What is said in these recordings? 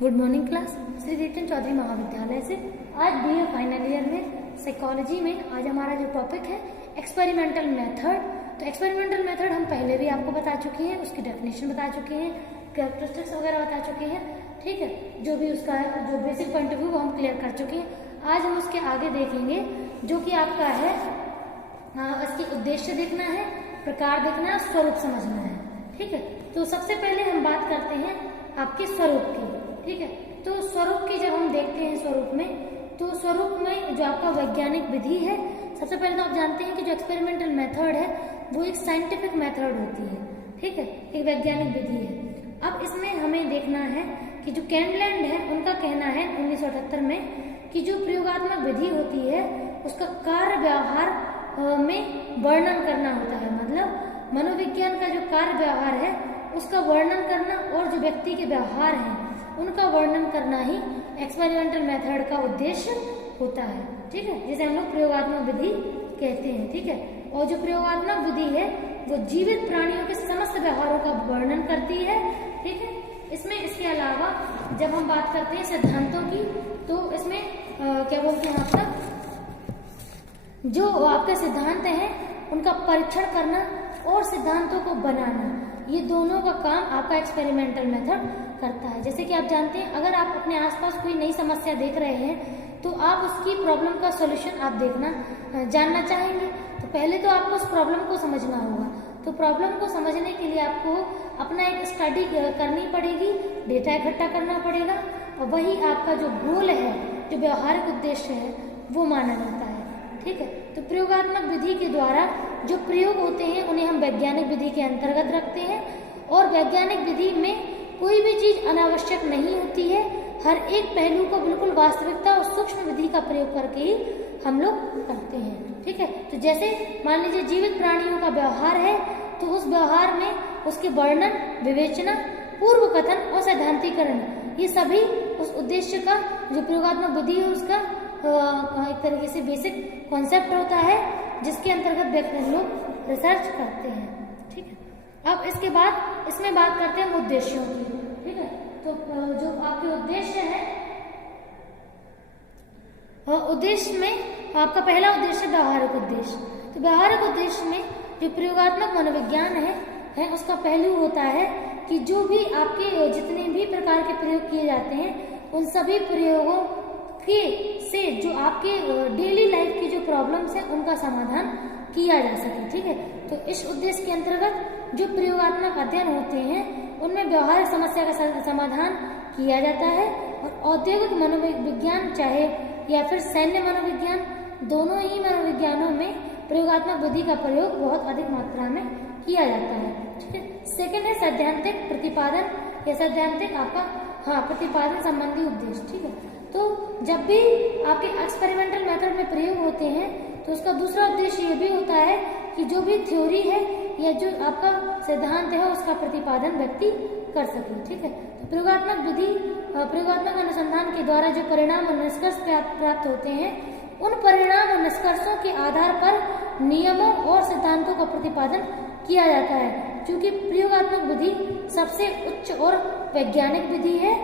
Good morning class. Shri Ritan Chaudhary महाविद्यालय से आज बीए फाइनल ईयर में साइकोलॉजी में आज हमारा जो टॉपिक है एक्सपेरिमेंटल मेथड। तो एक्सपेरिमेंटल मेथड हम पहले भी आपको बता चुके हैं, उसकी डेफिनेशन बता चुके हैं, कैरेक्टरिस्टिक्स वगैरह बता चुके हैं। ठीक है, जो भी उसका जो बेसिक पॉइंट ऑफ व्यू वो हम क्लियर कर चुके हैं। आज हम उसके आगे देखेंगे जो कि आपका है इसकी उद्देश्य देखना है, प्रकार देखना है, स्वरूप समझना है। ठीक है, तो सबसे पहले हम बात करते हैं आपके स्वरूप की। ठीक है, तो स्वरूप की जब हम देखते हैं स्वरूप में, तो स्वरूप में जो आपका वैज्ञानिक विधि है, सबसे पहले तो आप जानते हैं कि जो एक्सपेरिमेंटल मेथड है वो एक साइंटिफिक मेथड होती है। ठीक है, एक वैज्ञानिक विधि है। अब इसमें हमें देखना है कि जो कैनलैंड है उनका कहना है 1978 में कि जो प्रयोगात्मक विधि होती है उसका कार्य व्यवहार में वर्णन करना होता है। मतलब मनोविज्ञान का जो कार्य व्यवहार है उसका वर्णन करना और जो व्यक्ति के व्यवहार हैं उनका वर्णन करना ही एक्सपेरिमेंटल मेथड का उद्देश्य होता है। ठीक है, जिसे हम लोग प्रयोगात्मक विधि कहते हैं। ठीक है, और जो प्रयोगात्मक विधि है वो जीवित प्राणियों के समस्त व्यवहारों का वर्णन करती है। ठीक है, इसमें इसके अलावा जब हम बात करते हैं सिद्धांतों की, तो इसमें क्या बोलते हैं आपका जो आपके सिद्धांत हैं उनका परीक्षण करना और सिद्धांतों को बनाना, ये दोनों का काम आपका एक्सपेरिमेंटल मेथड करता है। जैसे कि आप जानते हैं, अगर आप अपने आसपास कोई नई समस्या देख रहे हैं तो आप उसकी प्रॉब्लम का सॉल्यूशन आप जानना चाहेंगे, तो पहले तो आपको उस प्रॉब्लम को समझना होगा। तो प्रॉब्लम को समझने के लिए आपको अपना एक स्टडी करनी पड़ेगी, डेटा इकट्ठा करना पड़ेगा, और वही आपका जो गोल है, जो व्यवहारिक उद्देश्य है, वो माना जाता है। ठीक है, तो प्रयोगात्मक विधि के द्वारा जो प्रयोग होते हैं उन्हें हम वैज्ञानिक विधि के अंतर्गत रखते हैं। और वैज्ञानिक विधि में कोई भी चीज अनावश्यक नहीं होती है, हर एक पहलू को बिल्कुल वास्तविकता और सूक्ष्म विधि का प्रयोग करके ही हम लोग करते हैं। ठीक है, तो जैसे मान लीजिए जीवित प्राणियों का व्यवहार है, तो उस व्यवहार में उसके वर्णन, विवेचना, पूर्व कथन और सैद्धांतिकरण, ये सभी उस उद्देश्य का जो प्रयोगात्मक विधि है उसका एक तरीके से बेसिक कॉन्सेप्ट होता है, जिसके अंतर्गत व्यक्ति लोग रिसर्च करते हैं। ठीक है, अब इसके बाद इसमें बात करते हैं उद्देश्यों की। ठीक है, तो जो आपके उद्देश्य है, उद्देश्य में आपका पहला उद्देश्य व्यवहारिक उद्देश्य। तो व्यवहारिक उद्देश्य में जो प्रयोगात्मक मनोविज्ञान है उसका पहलू होता है कि जो भी आपके जितने भी प्रकार के प्रयोग किए जाते हैं उन सभी प्रयोगों के से जो आपके डेली लाइफ की जो प्रॉब्लम्स हैं उनका समाधान किया जा सके। ठीक है, तो इस उद्देश्य के अंतर्गत जो प्रयोगात्मक अध्ययन होते हैं उनमें व्यवहारिक समस्या का समाधान किया जाता है। और औद्योगिक मनोविज्ञान चाहे या फिर सैन्य मनोविज्ञान, दोनों ही मनोविज्ञानों में प्रयोगात्मक विधि का प्रयोग बहुत अधिक मात्रा में किया जाता है। ठीक है, सेकेंड है सैद्धांतिक प्रतिपादन या सैद्धांतिक आपका प्रतिपादन संबंधी उद्देश्य। ठीक है, तो जब भी आपके एक्सपेरिमेंटल मेथड में प्रयोग होते हैं तो उसका दूसरा उद्देश्य ये भी होता है कि जो भी थ्योरी है या जो आपका सिद्धांत है उसका प्रतिपादन व्यक्ति कर सके। ठीक है, तो प्रयोगात्मक विधि, प्रयोगात्मक अनुसंधान के द्वारा जो परिणाम और निष्कर्ष प्राप्त होते हैं, उन परिणाम और निष्कर्षों के आधार पर नियमों और सिद्धांतों का प्रतिपादन किया जाता है। क्योंकि प्रयोगात्मक विधि सबसे उच्च और वैज्ञानिक विधि है,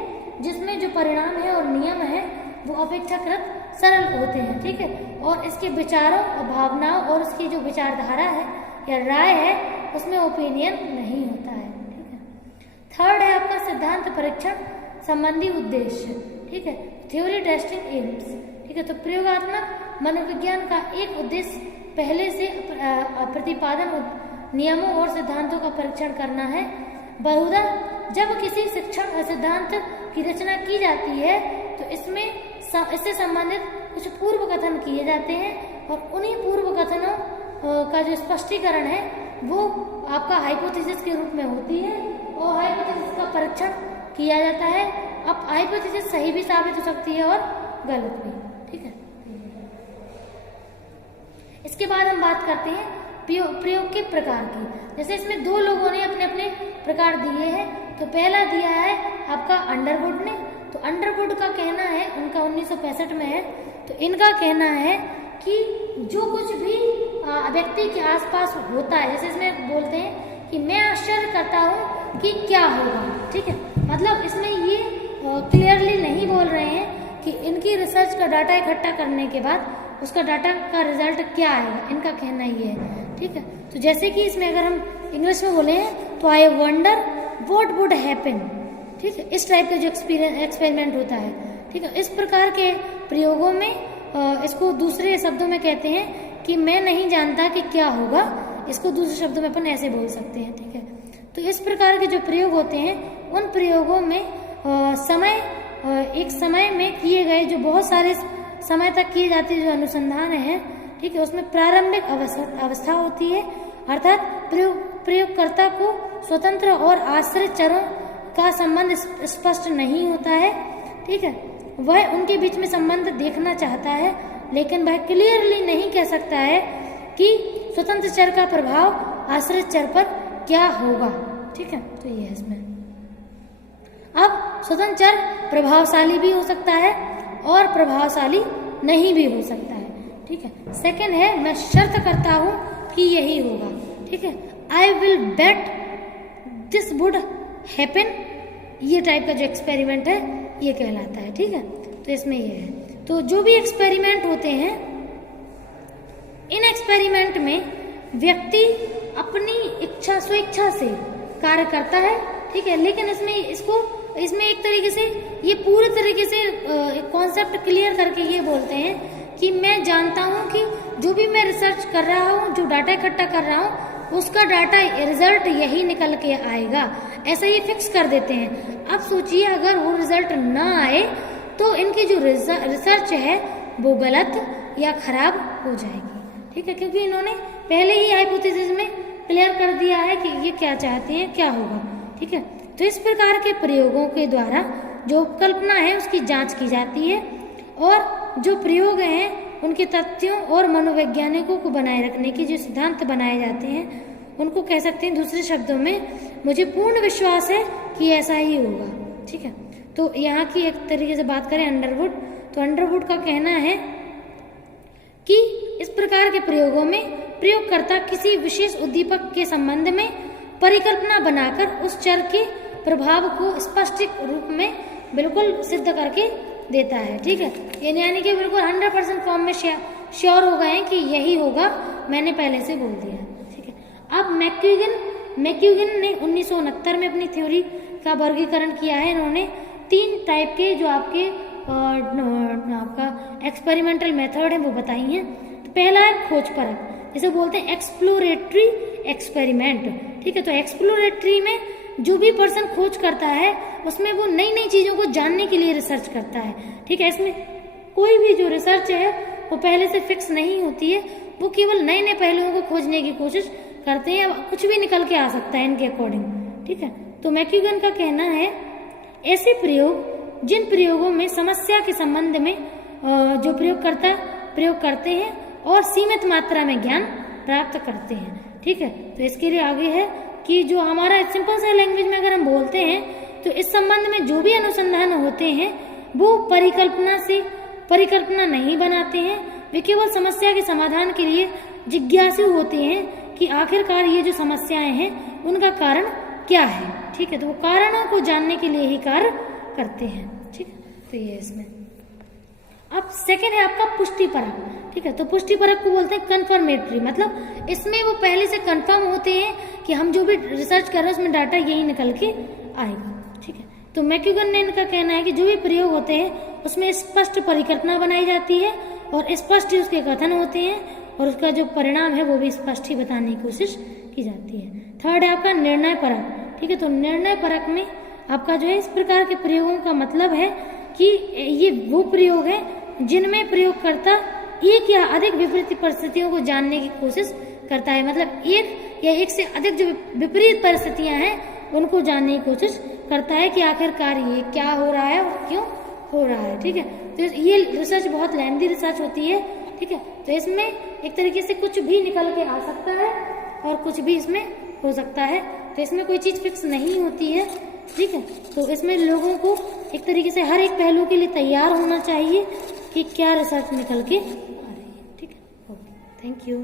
जिसमें जो परिणाम है और नियम है वो अपेक्षाकृत सरल होते हैं। ठीक है, और इसके विचारों और भावनाओं और उसकी जो विचारधारा है या राय है उसमें ओपिनियन नहीं होता है। ठीक है, थर्ड है आपका सिद्धांत परीक्षण संबंधी उद्देश्य। ठीक है, थ्योरी टेस्टिंग एम्स। ठीक है, तो प्रयोगात्मक मनोविज्ञान का एक उद्देश्य पहले से प्रतिपादन नियमों और सिद्धांतों का परीक्षण करना है। बहुधा जब किसी शिक्षण सिद्धांत की रचना की जाती है तो इससे संबंधित कुछ पूर्व कथन किए जाते हैं, और उन्हीं पूर्व कथनों का जो स्पष्टीकरण है वो आपका हाइपोथेसिस के रूप में होती है, और हाइपोथेसिस का परीक्षण किया जाता है। अब हाइपोथेसिस सही भी साबित हो सकती है और गलत भी। ठीक है, इसके बाद हम बात करते हैं प्रयोग के प्रकार की। जैसे इसमें दो लोगों ने अपने अपने प्रकार दिए हैं। तो पहला दिया है आपका अंडरवुड ने। तो अंडरवुड का कहना है, उनका 1965 में है, तो इनका कहना है कि जो कुछ भी व्यक्ति के आसपास होता है, जैसे इसमें बोलते हैं कि मैं आश्चर्य करता हूँ कि क्या होगा। ठीक है, मतलब इसमें ये क्लियरली नहीं बोल रहे हैं कि इनकी रिसर्च का डाटा इकट्ठा करने के बाद उसका डाटा का रिजल्ट क्या आएगा, इनका कहना ये है। ठीक है, तो जैसे कि इसमें अगर हम इंग्लिश में बोले हैं तो I wonder what would happen. ठीक है, इस टाइप का जो एक्सपेरिमेंट होता है। ठीक है, इस प्रकार के प्रयोगों में इसको दूसरे शब्दों में कहते हैं कि मैं नहीं जानता कि क्या होगा, इसको दूसरे शब्दों में अपन ऐसे बोल सकते हैं। ठीक है, तो इस प्रकार के जो प्रयोग होते हैं उन प्रयोगों में एक समय में किए गए जो बहुत सारे समय तक किए जाते जो अनुसंधान है, ठीक है, उसमें प्रारंभिक अवस्था होती है, अर्थात प्रयोगकर्ता को स्वतंत्र और आश्रित चरों का संबंध स्पष्ट नहीं होता है। ठीक है, वह उनके बीच में संबंध देखना चाहता है, लेकिन वह क्लियरली नहीं कह सकता है कि स्वतंत्र चर का प्रभाव आश्रित चर पर क्या होगा। ठीक है, तो ये है इसमें। अब स्वतंत्र चर प्रभावशाली भी हो सकता है और प्रभावशाली नहीं भी हो सकता है। ठीक है, सेकंड है मैं शर्त करता हूं कि यही होगा। ठीक है, I will bet this would happen, ये टाइप का जो एक्सपेरिमेंट है ये कहलाता है। ठीक है, तो इसमें ये है। तो जो भी एक्सपेरिमेंट होते हैं, इन एक्सपेरिमेंट में व्यक्ति अपनी इच्छा स्वेच्छा से कार्य करता है। ठीक है, लेकिन इसमें एक तरीके से ये पूरे तरीके से कॉन्सेप्ट क्लियर करके ये बोलते हैं कि मैं जानता हूं कि जो भी मैं रिसर्च कर रहा हूं, जो डाटा इकट्ठा कर रहा हूं, उसका डाटा रिजल्ट यही निकल के आएगा, ऐसा ये फिक्स कर देते हैं। अब सोचिए अगर वो रिजल्ट ना आए तो इनकी जो रिसर्च है वो गलत या खराब हो जाएगी। ठीक है, क्योंकि इन्होंने पहले ही हाइपोथेसिस में क्लियर कर दिया है कि ये क्या चाहते हैं, क्या होगा। ठीक है, तो इस प्रकार के प्रयोगों के द्वारा जो कल्पना है उसकी जांच की जाती है और जो प्रयोग हैं उनके तथ्यों और मनोवैज्ञानिकों को बनाए रखने के जो सिद्धांत बनाए जाते हैं उनको कह सकते हैं दूसरे शब्दों में मुझे पूर्ण विश्वास है कि ऐसा ही होगा। ठीक है, तो यहाँ की एक तरीके से बात करें अंडरवुड, तो अंडरवुड का कहना है कि इस प्रकार के प्रयोगों में प्रयोगकर्ता किसी विशेष उद्दीपक के संबंध में परिकल्पना बनाकर उस चर के प्रभाव को स्पष्ट रूप में बिल्कुल सिद्ध करके देता है। ठीक है, यानी कि बिल्कुल 100% फॉर्म में श्योर हो गए हैं कि यही होगा, मैंने पहले से बोल दिया। ठीक है, अब मैक्यूगन ने 1969 में अपनी थ्योरी का वर्गीकरण किया है। इन्होंने 3 टाइप के जो आपका एक्सपेरिमेंटल मेथड है वो बताई हैं। तो पहला है खोज परख, जिसे बोलते हैं एक्सप्लोरेटरी एक्सपेरिमेंट। ठीक है, तो एक्सप्लोरेटरी में जो भी पर्सन खोज करता है उसमें वो नई नई चीजों को जानने के लिए रिसर्च करता है। ठीक है, इसमें कोई भी जो रिसर्च है वो पहले से फिक्स नहीं होती है, वो केवल नए नए पहलुओं को खोजने की कोशिश करते हैं, कुछ भी निकल के आ सकता है इनके अकॉर्डिंग। ठीक है, तो मैक्यूगन का कहना है ऐसे प्रयोग जिन प्रयोगों में समस्या के संबंध में जो प्रयोगकर्ता प्रयोग करते हैं और सीमित मात्रा में ज्ञान प्राप्त करते हैं। ठीक है, तो इसके लिए आगे है कि जो हमारा सिंपल सा लैंग्वेज में अगर हम बोलते हैं तो इस संबंध में जो भी अनुसंधान होते हैं वो परिकल्पना नहीं बनाते हैं, वे केवल समस्या के समाधान के लिए जिज्ञासु होते हैं कि आखिरकार ये जो समस्याएं हैं उनका कारण क्या है। ठीक है, तो वो कारणों को जानने के लिए ही कार्य करते हैं। ठीक है, तो ये इसमें। अब सेकेंड है आपका पुष्टि परक। ठीक है, तो पुष्टि परक को बोलते हैं कन्फर्मेटरी, मतलब इसमें वो पहले से कंफर्म होते हैं कि हम जो भी रिसर्च कर रहे हैं उसमें डाटा यही निकल के आएगा। ठीक है, तो मैक्यूगन ने इनका कहना है कि जो भी प्रयोग होते हैं उसमें स्पष्ट परिकल्पना बनाई जाती है और स्पष्ट ही उसके कथन होते हैं और उसका जो परिणाम है वो भी स्पष्ट ही बताने की कोशिश की जाती है। थर्ड है आपका निर्णय परक। ठीक है, तो निर्णय परक में आपका जो है इस प्रकार के प्रयोगों का मतलब है कि ये वो प्रयोग है जिनमें प्रयोगकर्ता एक या अधिक विपरीत परिस्थितियों को जानने की कोशिश करता है, मतलब एक या एक से अधिक जो विपरीत परिस्थितियां हैं उनको जानने की कोशिश करता है कि आखिरकार ये क्या हो रहा है और क्यों हो रहा है। ठीक है, तो ये रिसर्च बहुत लेंथी रिसर्च होती है। ठीक है, तो इसमें एक तरीके से कुछ भी निकल के आ सकता है और कुछ भी इसमें हो सकता है, तो इसमें कोई चीज फिक्स नहीं होती है। ठीक है, तो इसमें लोगों को एक तरीके से हर एक पहलू के लिए तैयार होना चाहिए कि क्या रिसर्च निकल के आ रही है। ठीक है, ओके, थैंक यू।